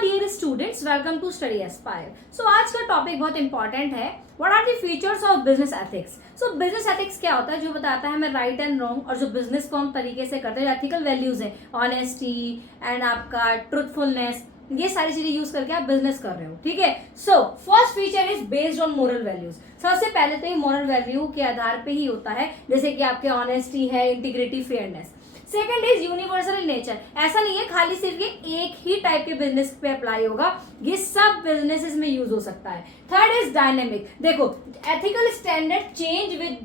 Dear students, welcome to study aspire. So आज का topic बहुत इंपॉर्टेंट है। What are the features of business ethics. So business ethics क्या होता है? जो बताता है हमें राइट एंड रॉन्ग, और जो बिजनेस को हम तरीके से करते हैं, एथिकल वैल्यूज है, ऑनेस्टी एंड आपका ट्रुथफुलनेस, ये सारी चीजें यूज करके आप बिजनेस कर रहे हो। ठीक है। So first feature is based on moral values. सबसे पहले तो ये मोरल वैल्यू के आधार पे ही होता है, जैसे कि आपके ऑनेस्टी है, integrity, fairness. Second is universal in nature. ऐसा नहीं है खाली सिर्फ ये एक ही टाइप के बिजनेस पे अप्लाई होगा, ये सब बिजनेसेस में यूज हो सकता है। Third is dynamic. देखो, ethical standard change with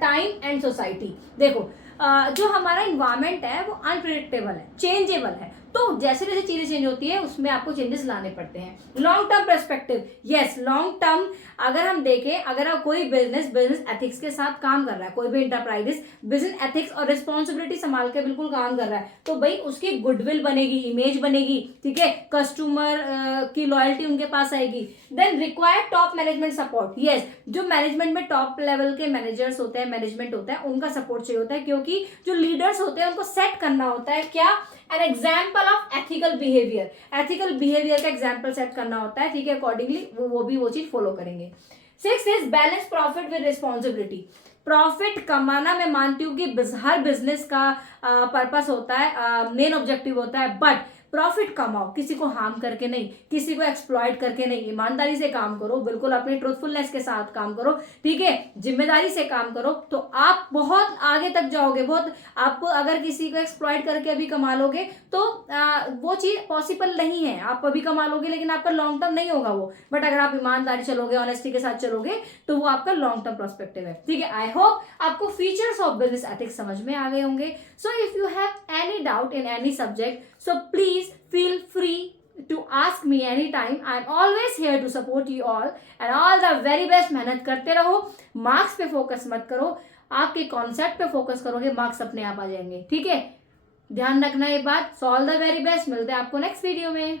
time and society. देखो, जो हमारा इन्वायरमेंट है वो अनप्रिडिक्टेबल है, चेंजेबल है, तो जैसे जैसे चीजें चेंज होती है उसमें आपको चेंजेस लाने पड़ते हैं। Long term perspective, yes, long term अगर हम देखें, अगर आप कोई बिजनेस एथिक्स के साथ काम कर रहा है, कोई भी इंटरप्राइजेस बिजनेस एथिक्स और रिस्पॉन्सिबिलिटी संभाल के बिल्कुल काम कर रहा है, तो भाई उसकी गुडविल बनेगी, इमेज बनेगी, ठीक है, कस्टमर की लॉयल्टी उनके पास आएगी। Then required top management support. Yes, जो मैनेजमेंट में टॉप लेवल के मैनेजर्स होते हैं, मैनेजमेंट होता है, उनका सपोर्ट चाहिए होता है, क्योंकि जो लीडर्स होते हैं उनको सेट करना होता है क्या, an example of ethical behaviour. Ethical behaviour का एग्जाम्पल सेट करना होता है, ठीक है, अकॉर्डिंगली वो भी वो चीज फॉलो करेंगे। Six is balance profit with responsibility. Profit कमाना मैं मानती हूँ कि हर बिजनेस का पर्पस होता है, मेन ऑब्जेक्टिव होता है, बट प्रॉफिट कमाओ, किसी को हार्म करके नहीं, किसी को एक्सप्लॉइट करके नहीं, ईमानदारी से काम करो, बिल्कुल अपनी ट्रूथफुलनेस के साथ काम करो, ठीक है, जिम्मेदारी से काम करो, तो आप बहुत आगे तक जाओगे। बहुत आप अगर किसी को एक्सप्लॉइट करके अभी कमा लोगे तो वो चीज पॉसिबल नहीं है। आप अभी कमा लोगे लेकिन आपका लॉन्ग टर्म नहीं होगा वो, बट अगर आप ईमानदारी चलोगे, ऑनेस्टी के साथ चलोगे, तो वो आपका लॉन्ग टर्म पर्सपेक्टिव है। ठीक है, आई होप आपको फीचर्स ऑफ बिजनेस एथिक्स समझ में आ गए होंगे। So if you have any doubt in any subject, so please feel free to ask me anytime. I'm always here to support you all and all the very best। मेहनत करते रहो, marks पे focus मत करो, आपके concept पे focus करोगे, marks अपने आप आ जाएंगे। ठीक है, ध्यान रखना ये बात। So all the very best, मिलते हैं आपको नेक्स्ट वीडियो में।